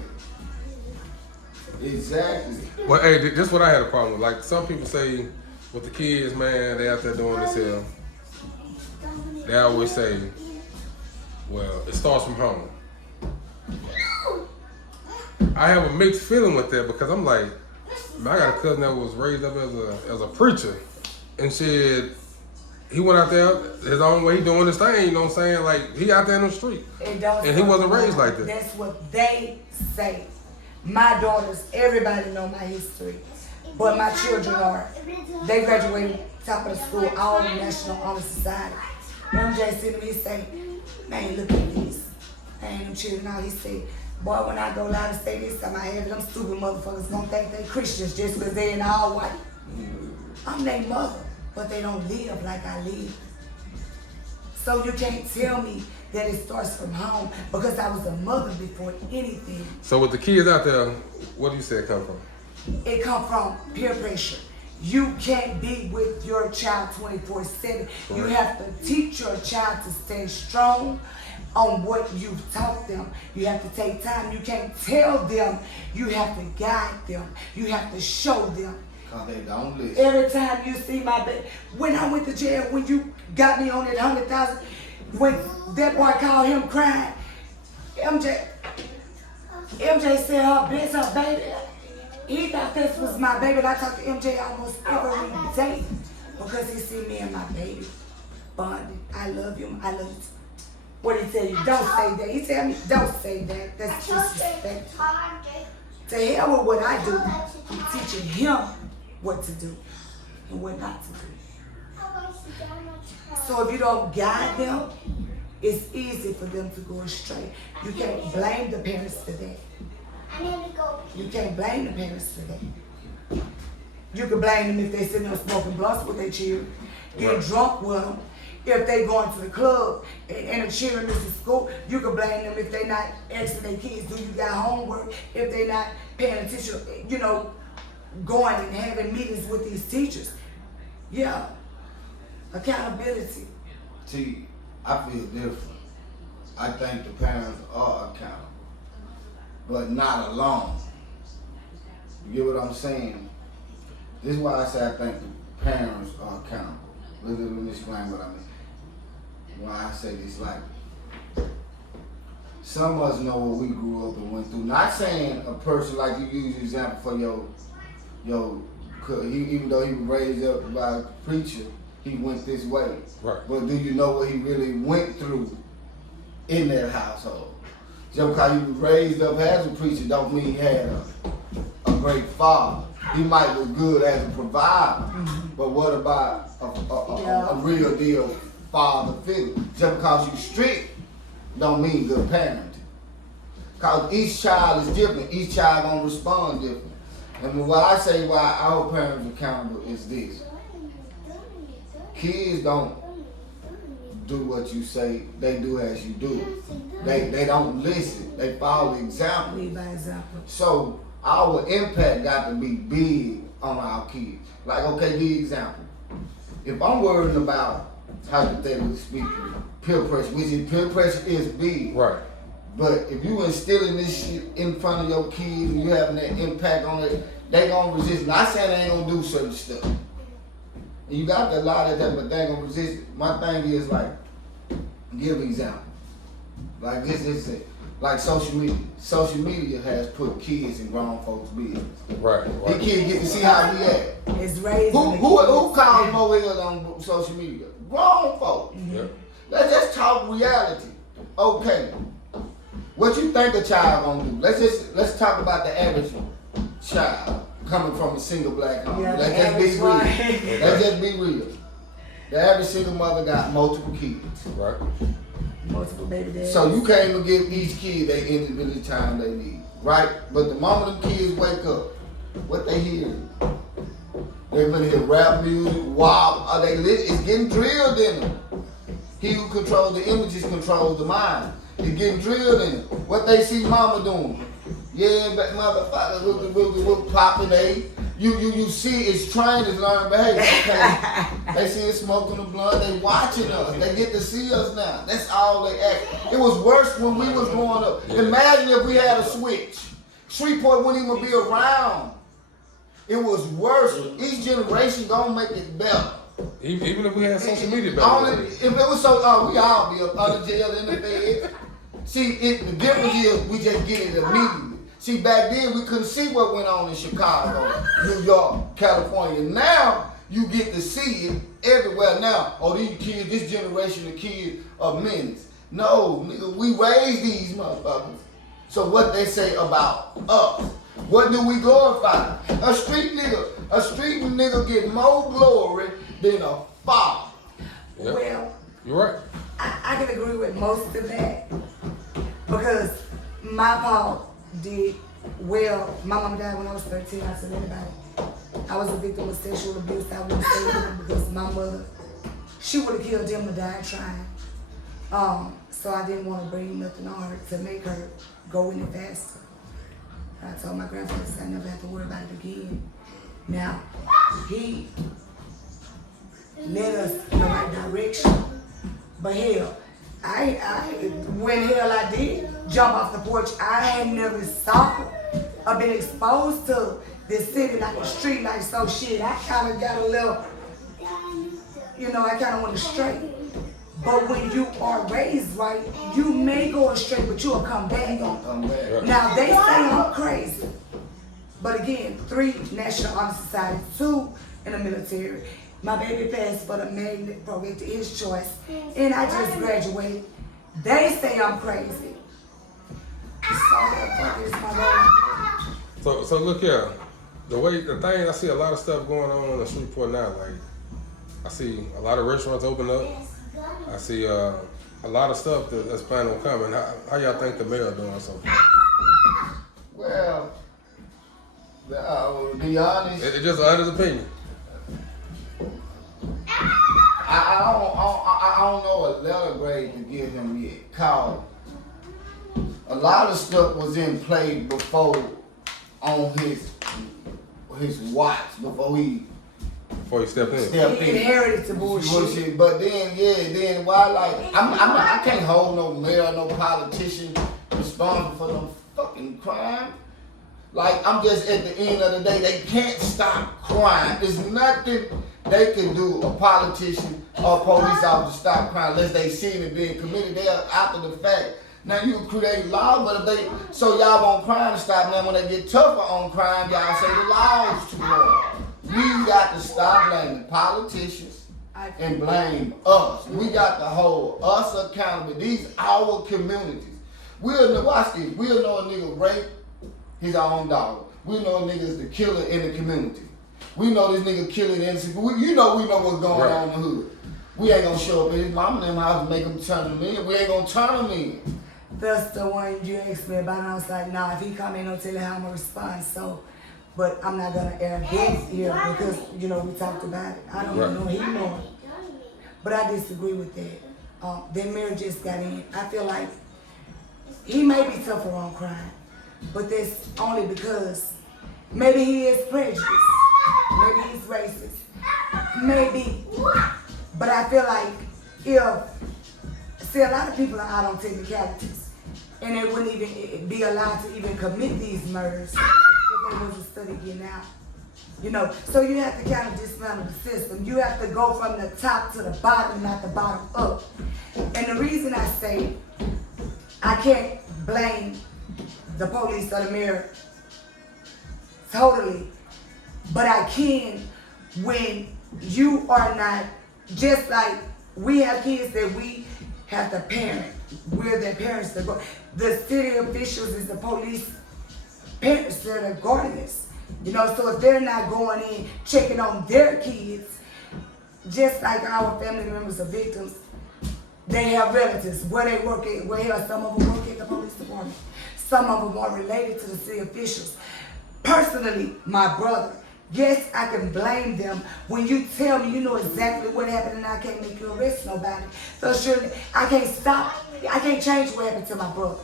Well, hey, this is what I had a problem with. Like, some people say with the kids, man, they out there doing this here. They always say, well, it starts from home. I have a mixed feeling with that because I'm like, man, I got a cousin that was raised up as a preacher, and shit, he went out there his own way, doing his thing. You know what I'm saying? Like, he out there in the street, and he wasn't raised like that. That's what they say. My daughters, everybody know my history, but my children are. They graduated top of the school, all National Honor Society. MJ said to me, he say, man, look at this. I ain't them children out. He said, boy, when I go live and say this time, I have them stupid motherfuckers gonna think they Christians just because they in all white. I'm their mother, but they don't live like I live. So you can't tell me that it starts from home because I was a mother before anything. So with the kids out there, what do you say it come from? It come from peer pressure. You can't be with your child 24/7. You have to teach your child to stay strong on what you've taught them. You have to take time. You can't tell them. You have to guide them. You have to show them. Cause they don't listen. Every time you see my baby, when I went to jail, when you got me on that 100,000, when that boy called him crying, MJ said, "Oh, bless her baby." He thought this was my baby. And I talk to MJ almost every day because he see me and my baby bonded. I love you. I love you. What did he tell you? Don't say that. He tell me, don't say that. That's disrespectful. To hell with what I do. I'm teaching him what to do and what not to do. So if you don't guide them, it's easy for them to go astray. You can't blame the parents for that. You can't blame the parents for that. You can blame them if they sitting there smoking blunts with their children, getting drunk with them, If they going to the club and the children miss school, you can blame them if they not asking their kids, do you got homework? If they not paying attention, you know, going and having meetings with these teachers. Yeah, accountability. See, I feel different. I think the parents are accountable, but not alone. You get what I'm saying? This is why I say I think the parents are accountable. Let me explain what I mean. Why I say this, like, some of us know what we grew up and went through. Not saying a person, like you use example for even though he was raised up by a preacher, he went this way. Right. But do you know what he really went through in that household? Just because he was raised up as a preacher don't mean he had a great father. He might look good as a provider, but what about a real deal father figure? Just because you strict don't mean good parenting. Because each child is different. Each child gonna respond different. And what I say why our parents are accountable is this. Kids don't do what you say, they do as you do. They don't listen. They follow the example. Lead by example. So our impact got to be big on our kids. Like, okay, the example. If I'm worried about, hypothetically speaking, peer pressure, which peer pressure is big. Right. But if you instilling this shit in front of your kids and you having that impact on it, they gonna resist. Not saying they ain't gonna do certain stuff. And you got to lie to that, but they ain't gonna resist it. My thing is like, give an example. Like this is it. Like social media. Social media has put kids in grown folks' business. Right. The kids get to see how we act. It's raising Who calls more ill on social media? Grown folks. Yep. Let's just talk reality. Okay. What you think a child gonna do? Let's talk about the average child coming from a single black home. Yeah, Let's just be real. Let's just be real. The average single mother got multiple kids. Right. Multiple baby dads. So you can't even give each kid their individual time they need. Right? But the moment them kids wake up, what they hear? They're gonna hear rap music, wow, it's getting drilled in them. He who controls the images controls the mind. It's getting drilled in them. What they see mama doing. Yeah, but motherfucker, we'll popping a. You see it's trained as learned behavior. Okay. They see us smoking the blunt, they watching us. They get to see us now. That's all they act. It was worse when we was growing up. Imagine if we had a switch. Shreveport wouldn't even be around. It was worse. Each generation gonna make it better. Even if we had social media back then. If it was so, we all be up under jail in the bed. See, the difference is we just get it immediately. See, back then we couldn't see what went on in Chicago, New York, California. Now you get to see it everywhere. Now, these kids, this generation of kids are menace. No, nigga, we raised these motherfuckers. So what they say about us? What do we glorify? A street nigga get more glory than a father. Yep. Well, You're right. I can agree with most of that because my pa did well. My mom died when I was 13. I said anybody. I was a victim of sexual abuse. I wouldn't say him because my mother, she would have killed him or died trying. So I didn't want to bring nothing on her to make her go any faster. I told my grandfather I never have to worry about it again. Now, he led us in the right direction. But hell, I did jump off the porch. I had never saw or been exposed to this city like a street like so shit. I kind of got a little, I kind of went astray. But when you are raised right, you may go astray, but you'll come back. Now, they say I'm crazy. But again, 3 National Honor Society, 2 in the military. My baby passed for the magnet program to his choice, and I just graduated. They say I'm crazy. So look here, I see a lot of stuff going on in Shreveport now. Like, I see a lot of restaurants open up. I see a lot of stuff that's planning on coming. How y'all think the mayor doing so far? Well, to be honest, It's just an honest opinion. I don't know a letter grade to give him yet. Called. A lot of stuff was in play before on his watch before he stepped in. He inherited the bullshit. But then why I can't hold no mayor, no politician responsible for no fucking crime. Like, I'm just at the end of the day, they can't stop crime. There's nothing they can do, a politician or a police officer, stop crime unless they seen it being committed. They are after the fact. Now you can create laws, but if they so y'all want crime to stop, now when they get tougher on crime, y'all say the law's too hard. We got to stop blaming politicians and blame us. We got to hold us accountable. These our communities. We'll know, watch this. We'll know a nigga rape his own dog. We know a nigga is the killer in the community. We know this nigga killing innocent. We know what's going on in the hood. We ain't gonna show up at his mama and them house and make him turn him in. We ain't gonna turn him in. That's the one you asked me about, and I was like, nah, if he come in, I'll tell you how I'm gonna respond. So, but I'm not gonna air his ear because, you know, we talked about it. I don't know, he know it. But I disagree with that. That mayor just got in. I feel like he may be tougher on crime, but that's only because maybe he is prejudiced. Maybe he's racist. Maybe. But I feel like see, a lot of people are out on technicalities. And they wouldn't even be allowed to even commit these murders if they wasn't studying getting out. You know, so you have to kind of dismantle the system. You have to go from the top to the bottom, not the bottom up. And the reason I say I can't blame the police or the mayor totally, but I can when you are not, just like we have kids that we have to parent. We're their parents. The city officials is the police parents. They're the guardians. You know, so if they're not going in checking on their kids, just like our family members are victims, they have relatives where they work at. Where some of them work at the police department. Some of them are related to the city officials. Personally, my brother. Yes, I can blame them when you tell me you know exactly what happened and I can't make you arrest nobody. So surely I can't stop. I can't change what happened to my brother.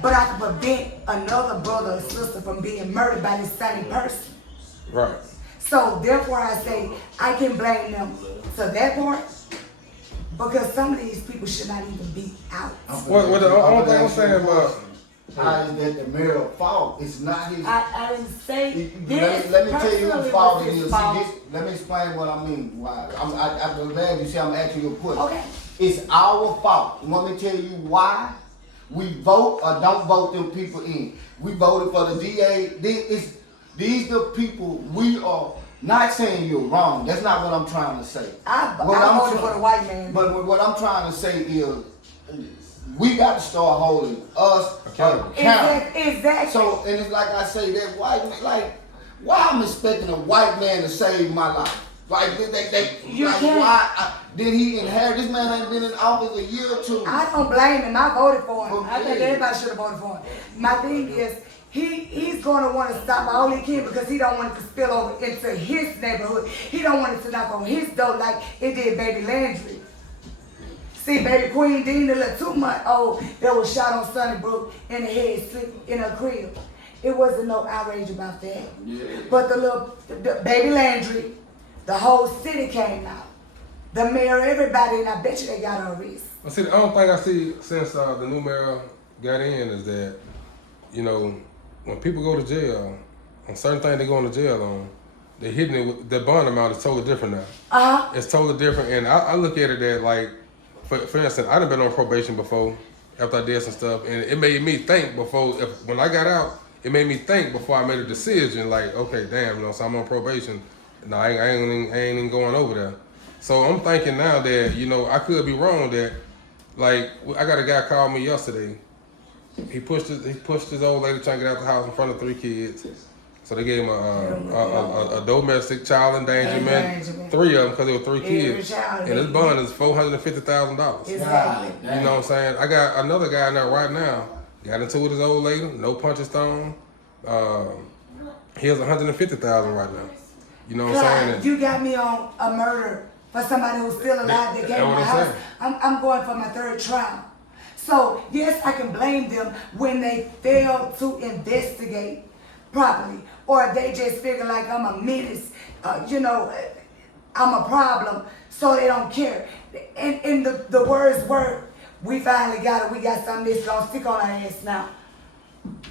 But I can prevent another brother or sister from being murdered by the same person. Right. So therefore I say I can blame them to that part because some of these people should not even be out. What the only thing I'm saying about how is that the mayor's fault? It's not his. I didn't say this. Let me tell you whose fault it is. Fault. Let me explain what I mean. Why? I'm glad you see I'm asking you a question. Okay. It's our fault. Let me tell you why we vote or don't vote them people in. We voted for the DA. These the people we are not saying you're wrong. That's not what I'm trying to say. I voted for the white man. But what I'm trying to say is we got to start holding us accountable. Exactly. So, and it's like I say, that white man, like, why I'm expecting a white man to save my life? Like, why? Did he inherit? This man ain't been in office a year or two. I don't blame him. I voted for him. I think everybody should have voted for him. My thing is, he's going to want to stop all he can because he don't want it to spill over into his neighborhood. He don't want it to knock on his door like it did Baby Landry. See, baby Queen Dean, the little 2-month-old that was shot on Sunnybrook in the head, sleeping in her crib. It wasn't no outrage about that. Yeah. But the Baby Landry, the whole city came out. The mayor, everybody, and I bet you they got her arrested. Well, see, the only thing I see since the new mayor got in is that, you know, when people go to jail, on certain things they go into jail on, they're hitting it with the bond amount is totally different now. It's totally different, and I look at it that like, for instance, I done been on probation before after I did some stuff, and it made me think when I got out, it made me think before I made a decision, like, okay, damn, you know, so I'm on probation. No, I ain't even going over there. So I'm thinking now that, you know, I could be wrong that, like, I got a guy call me yesterday. He pushed his old lady trying to get out the house in front of 3 kids. So they gave him a domestic child endangerment, 3 of them because there were 3 kids. And his bond is $450,000. Exactly. You know what I'm saying? I got another guy in there right now. Got into it with his old lady, no punches thrown. He has $150,000 right now. You know what I'm saying? You got me on a murder for somebody who's still alive that came to my house. I'm going for my 3rd trial. So, yes, I can blame them when they fail to investigate properly, or they just figure like I'm a menace, you know, I'm a problem, so they don't care. And the words were, we finally got it, we got something that's gonna stick on our ass now.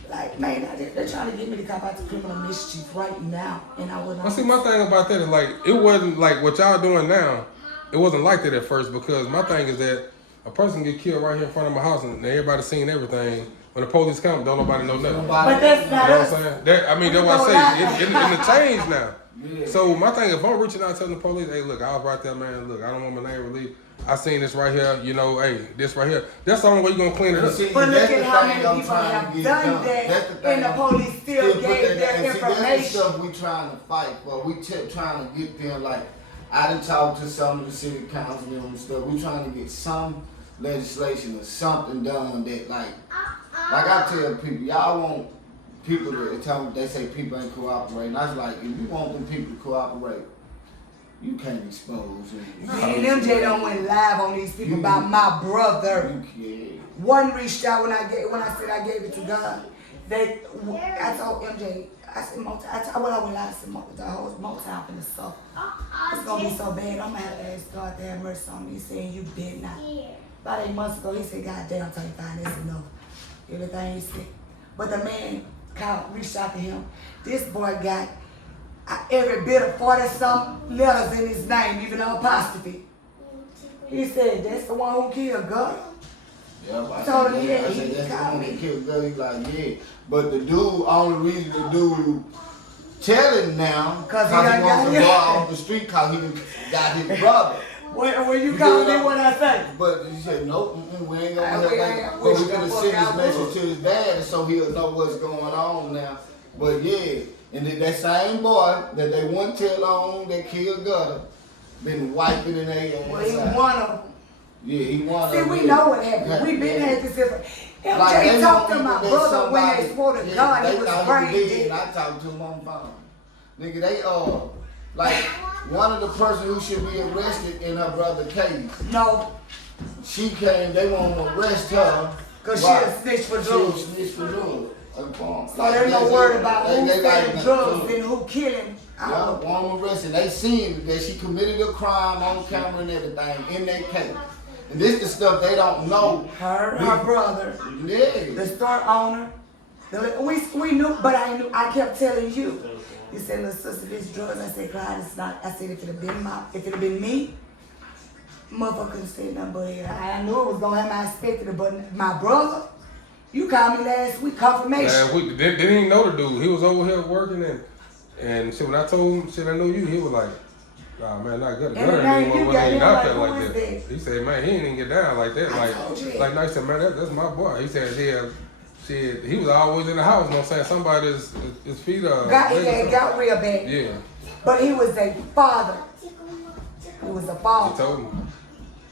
Like, man, they're trying to get me to cop out to criminal mischief right now, and I wouldn't. See, my thing about that is like, it wasn't like what y'all doing now. It wasn't like that at first, because my thing is that a person get killed right here in front of my house and everybody seen everything. When the police come, don't nobody know nothing. But that's not us. You know what I'm saying? That's why I say it's changed now. Yeah. So my thing, if I'm reaching out telling the police, hey, look, I was right there, man. Look, I don't want my name released. I seen this right here. You know, hey, this right here. That's the only way you're gonna clean it up. But look at how many people have done that, and the police still gave their information. That's the stuff we trying to fight for. We trying to get them, like, I done talked to some of the city councilmen and stuff. We trying to get some legislation or something done that, like I tell people, y'all want people to tell them, they say people ain't cooperating. I was like, if you want them people to cooperate, you can't expose them. And MJ don't went live on these people about my brother. One reached out when I said I gave it to God. I told MJ, I said, I went live the whole Motown in the stuff. It's gonna be so bad. I'm gonna have to ask God to have mercy on me, saying you did not. About 8 months ago, he said, God damn, Tonya Fine, that's enough. Everything he said. But the man reached out to him. This boy got every bit of 40-something letters in his name, even an apostrophe. He said, that's the one who killed God. Yeah, I told him, yeah, I said, that's the one that killed God. He's like, yeah. But the dude, only reason the dude telling now, because he wants to go off the street because he got his brother. When you called me, what I say? But he said, nope, we ain't gonna have that. But we're gonna send this message to his dad so he'll know what's going on now. But yeah, and then that same boy that they wouldn't tell on that killed Gutter been wiping in their ass. Well, he one of them. Yeah, he one of them. See, we know what happened. We've been had this different. MJ talked to my brother when they swore to God he was brain dead. I talked to him on the phone. Nigga, they like one of the person who should be arrested in her brother's case. No. She came, they want to arrest her. Because she a snitch for drugs. She a snitch for drugs. So there's no word about who's selling drugs and who killing. Yeah, want to arrest her. They seen that she committed a crime on camera and everything in that case. And this the stuff they don't know. Her brother, the store owner. We knew, but I kept telling you. You said, little sister, this drugs. I said, Clyde, it's not. I said, if it had been me, motherfucker couldn't say nothing but it. I knew it was gonna have my expected, but my brother, you called me last week, confirmation. Last week, they didn't even know the dude. He was over here working and shit, when I told him, shit, I know you, he was like, nah, man, not good. Gunner didn't even want to out there like that. He said, man, he didn't even get down like that. Like nice to man, that's my boy. He said, shit, he was always in the house, you know what I'm saying? Somebody's his feet are. Got real bad. Yeah. But he was a father. He was a father. He told me.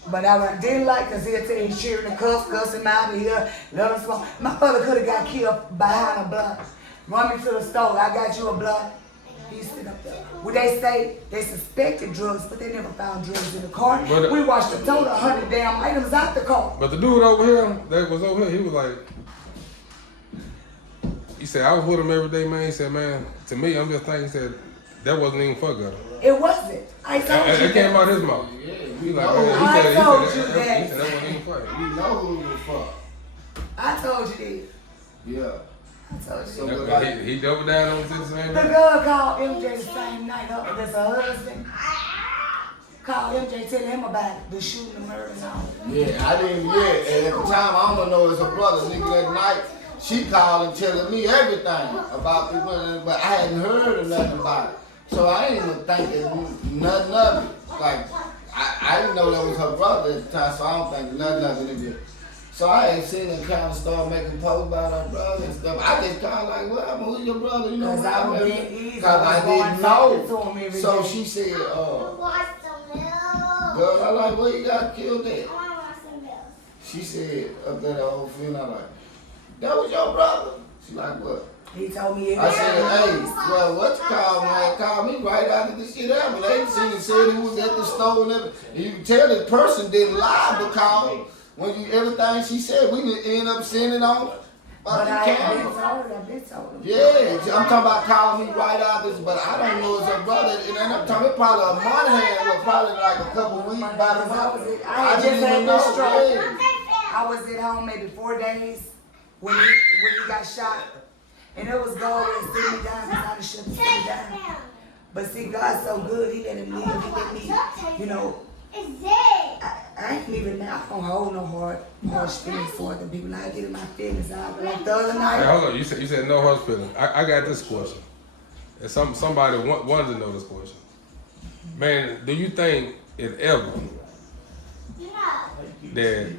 But I didn't like because he'll tell you cheering the cuss him out of here, let him smoke. My father could have got killed behind a block. Run me to the store, I got you a block. He stood up there. Well, they say they suspected drugs, but they never found drugs in the car. But, we watched the total 100 damn items out the car. But the dude over here, that was over here, he was like, he said, I was with him every day, man. He said, man, to me, I'm just thinking, he said, that wasn't even for Gutter. It wasn't. I told you it came out his mouth. Yeah, he like, I told you that. He said, that wasn't even for you know who it was for. I told you that. Yeah. I told you So that. He doubled down on the same. The girl called MJ the same night. That's her husband. Called MJ, tell him about it, the shooting, the murder, and all. Yeah, I didn't. Yeah, and at the time, I don't know it's her brother. Nigga, that night, she called and telling me everything about the but I hadn't heard of nothing about it. So I didn't even think that nothing of it. Like, I didn't know that was her brother at the time, so I don't think nothing of it. So I ain't seen her kind of start making posts about her brother and stuff. I just kind of like, well, who's your brother? You know, because I didn't know. So she said, girl, I like, where you got killed at? She said, up there the old field, I like, that was your brother? She like, what? He told me I said, hey, well, what you call, man? Call me right after this shit happened. They seen it, said he was at the store and everything. And you can tell this person didn't lie because when you everything she said, we didn't end up sending on. But I have been told him. Yeah, I'm talking about calling me right after this, but I don't know it's her brother. And then I'm talking probably a month hand, well, probably like a couple weeks by the month. I didn't even know. I was at home maybe 4 days when he got shot. And it was God that sit me down because I done shut the city down. But see, God's so good, he let him live. He let me, you know, I ain't even now. I don't hold no harsh feelings for the people. I get in my feelings out. Like the other night. Hey, hold on. You said no harsh feelings. I got this question. And somebody wanted to know this question. Man, do you think it ever that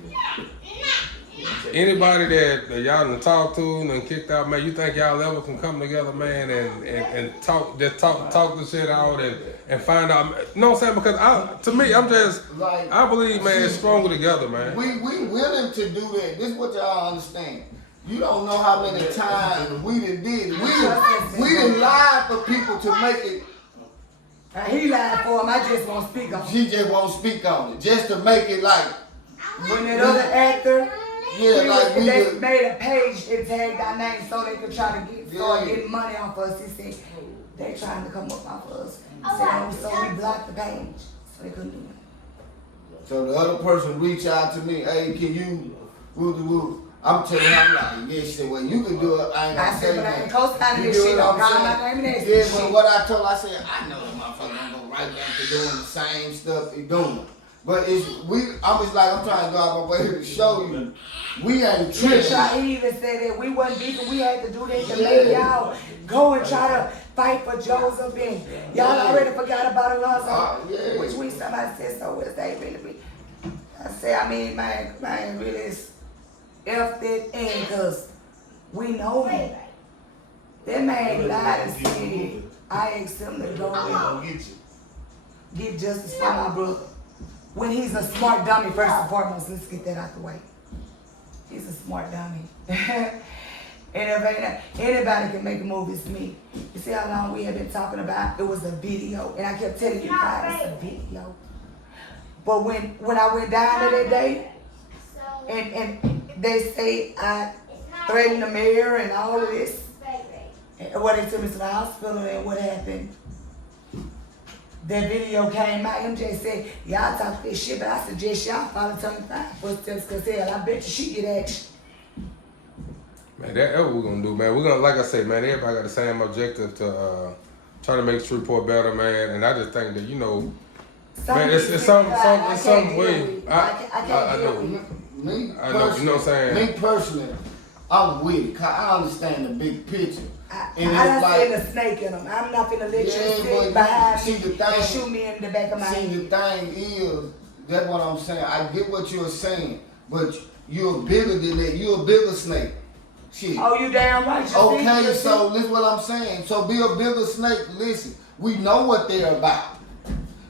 anybody that y'all done talked to and kicked out, man, you think y'all ever can come together, man, and talk the shit out and find out? You know what I'm saying? Because to me, I'm just like, I believe, man, it's stronger together, man. We willing to do that. This is what y'all understand. You don't know how many times we done did it. We done lied for people to make it. He lied for him. I just won't speak on it. She just won't speak on it, just to make it like. When that other actor, they made a page and tagged our name so they could try to start getting money off us. He said they trying to come up off us. So we blocked the page, so they couldn't do it. So the other person reached out to me, hey, can you woo? I'm telling him, I'm like, yeah, she said, well, you can do it. I ain't gonna say but I that. ain't co-signing this shit. Don't call my name and yeah, but what I told her, I said, I know the motherfucker gonna go right back to doing the same stuff he doing. But I'm just like, I'm trying to go out my way here to show you, we ain't tripping. He even said that we wasn't beefing, we had to do that to make y'all go and try to fight for Joseph and y'all already forgot about Alonzo. Which week somebody said, so was they really? I said, I mean, man, really is F it in because we know him. That man lied and said, I asked him to go and get justice for my brother. When he's a smart dummy, first and foremost, let's get that out the way. He's a smart dummy. And if anybody can make a move, it's me. You see how long we have been talking about it was a video, and I kept telling you guys it's a video. But when I went down there that day, and they say I threatened the mayor and all of this, and what they took me to the hospital and what happened. That video came out, MJ said, y'all talk this shit, but I suggest y'all follow Kemp-Fine footsteps, because hell, I bet you she get action. Man, that's what we're gonna do, man. We're gonna, like I said, man, everybody got the same objective to try to make the report better, man. And I just think that, you know, man, it's some way. I know. Me I know, you know what I'm saying? Me personally, I'm with it. I understand the big picture. I done seen a snake in them. I'm not finna let you sit behind me and shoot me in the back of my head. See, the thing is, that's what I'm saying. I get what you're saying, but you're bigger than that. You're a bigger snake. Shit. Oh, you damn right. Okay, so listen what I'm saying. So be a bigger snake. Listen, we know what they're about.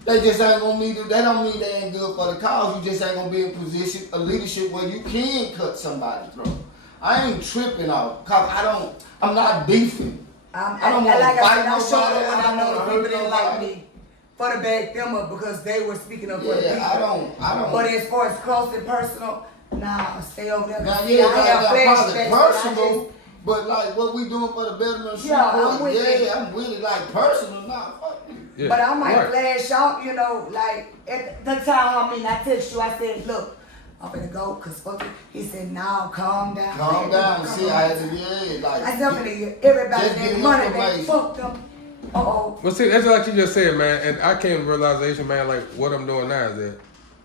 They just ain't gonna mean it. They don't mean they ain't good for the cause. You just ain't gonna be in position of leadership where you can cut somebody's throat. I ain't tripping out, cause I'm not beefing. I don't want to fight nobody. I know the people didn't like me for to back them up because they were speaking up for the people. I don't. But as far as close and personal, nah, stay over there. Now, I have probably personal, but like what we doing for the betterment of I'm with it. I'm with it. Like personal, nah, fuck you. Yeah, but I might flash out, you know, like at the time. I mean, I text you. I said, look, I'm gonna go, cause fuck it. He said, now calm down. Calm down. See, I had to, like. I said, I'm gonna get everybody that money back. Fuck them. Well, see, that's like you just said, man. And I came to realization, man, like what I'm doing now is that,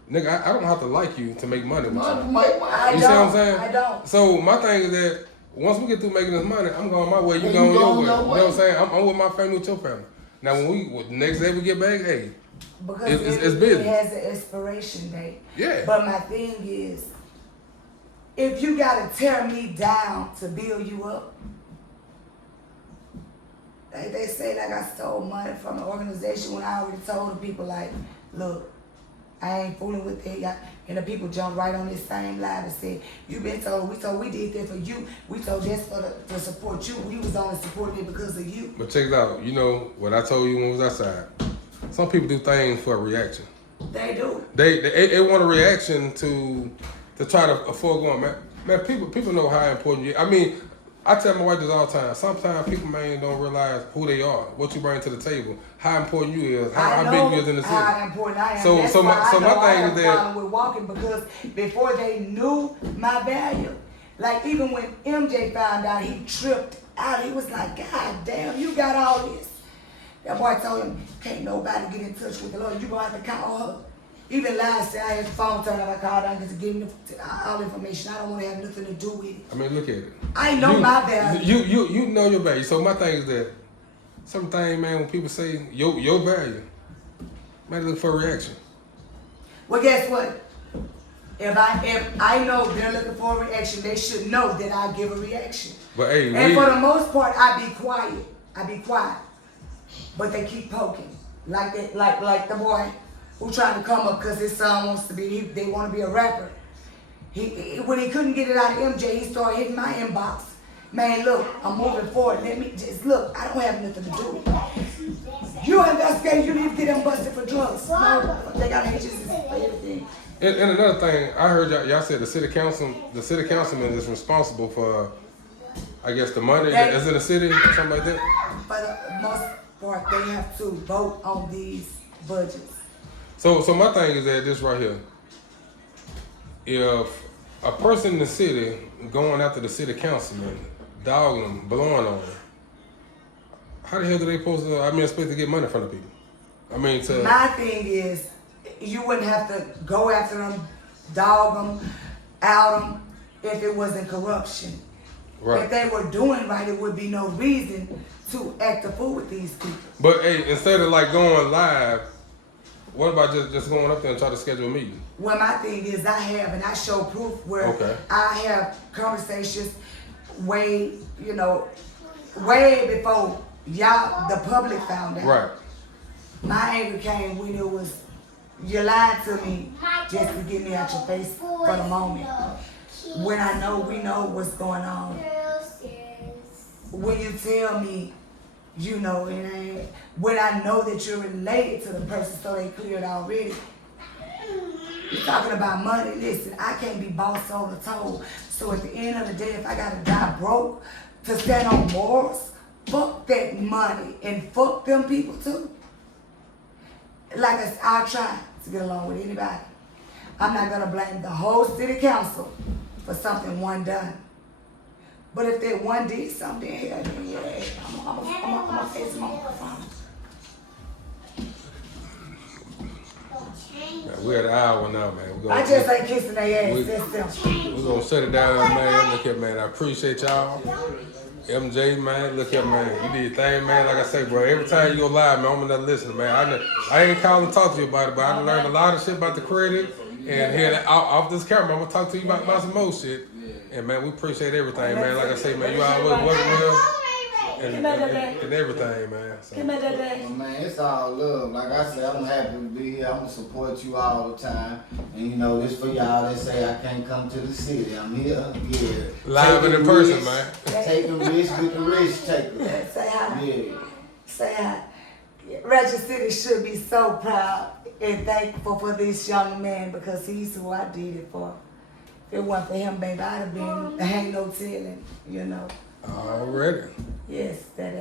nigga, I don't have to like you to make money with you. I see what I'm saying? I don't. So my thing is that once we get through making this money, I'm going my way. You going your way. You know what I'm saying? I'm with my family, with your family. Now, when next day we get back, hey. Because it's business. It has an expiration date. Yeah. But my thing is, if you gotta tear me down to build you up, they say like I stole money from an organization when I already told the people like, look, I ain't fooling with that. And the people jumped right on this same live and said, you been told, we did that for you. We told that's to support you. We was only supporting it because of you. But check it out. You know what I told you when we was outside? Some people do things for a reaction. They do. They want a reaction to try to afford going, man. Man, people know how important you. I mean, I tell my wife this all the time. Sometimes people, man, don't realize who they are, what you bring to the table, how important you is, how big you is in the city. How important I am. So my thing is that with walking, because before they knew my value, like even when MJ found out, he tripped out. He was like, God damn, you got all this. That boy told him, can't nobody get in touch with the Lord. You gonna have to call her. Even last year, I had the phone turned up. I called her to give me all the information. I don't want to have nothing to do with it. I mean, look at it. I know my value. You know your value. So my thing is that something, man, when people say your value, man, look for a reaction. Well, guess what? If I know they're looking for a reaction, they should know that I give a reaction. But hey, and for the most part, I be quiet. But they keep poking, like the boy who trying to come up because his son wants to be. They want to be a rapper. When he couldn't get it out of MJ, he started hitting my inbox. Man, look, I'm moving forward. Let me just look. I don't have nothing to do with it. You investigate. You need to get them busted for drugs. No, they got agencies for everything. And another thing, I heard y'all said the city councilman is responsible for, I guess, the money that's in the city or something like that. For the most part, they have to vote on these budgets. So my thing is that this right here. If a person in the city going after the city councilman, dogging them, blowing on them, how the hell do they supposed to? Expect to get money from the people. My thing is, you wouldn't have to go after them, dog them, out them, if it wasn't corruption. Right. If they were doing right, it would be no reason to act a fool with these people. But hey, instead of like going live, what about just going up there and try to schedule a meeting? Well, my thing is I show proof where I have conversations way before y'all, the public found out. Right. My anger came when it was, you lied to me just to get me out your face for the moment. When we know what's going on. When you tell me, it ain't. When I know that you're related to the person, so they cleared already. You're talking about money. Listen, I can't be bossed over the toe. So at the end of the day, if I gotta die broke to stand on morals, fuck that money and fuck them people too. Like I'll try to get along with anybody. I'm not gonna blame the whole city council for something one done. But if that one did something, then yeah, I'm gonna face them on the phone. We're at an hour now, man. I just ain't kissing their ass. That's them. We're gonna shut it down, man. Look here, man. I appreciate y'all. MJ, man, look here, man. You did your thing, man. Like I say, bro, every time you go live, man, I'm gonna listen, man. I ain't calling to talk to you about it, but I learned a lot of shit about the credit. And here, off this camera, I'm gonna talk to you about some more shit. And man, we appreciate everything, man. Like I say, man, you always welcome and everything, man. So. Well, man, it's all love. Like I said, I'm happy to be here. I'm gonna support you all the time. And this for y'all that say I can't come to the city. I'm here, live and in person, man. Taking risks with the risk takers. Say hi. Yeah. Say hi. Ratchet City should be so proud and thankful for this young man because he's who I did it for. If it wasn't for him, baby, I'd have been, ain't no telling, Already. Yes, that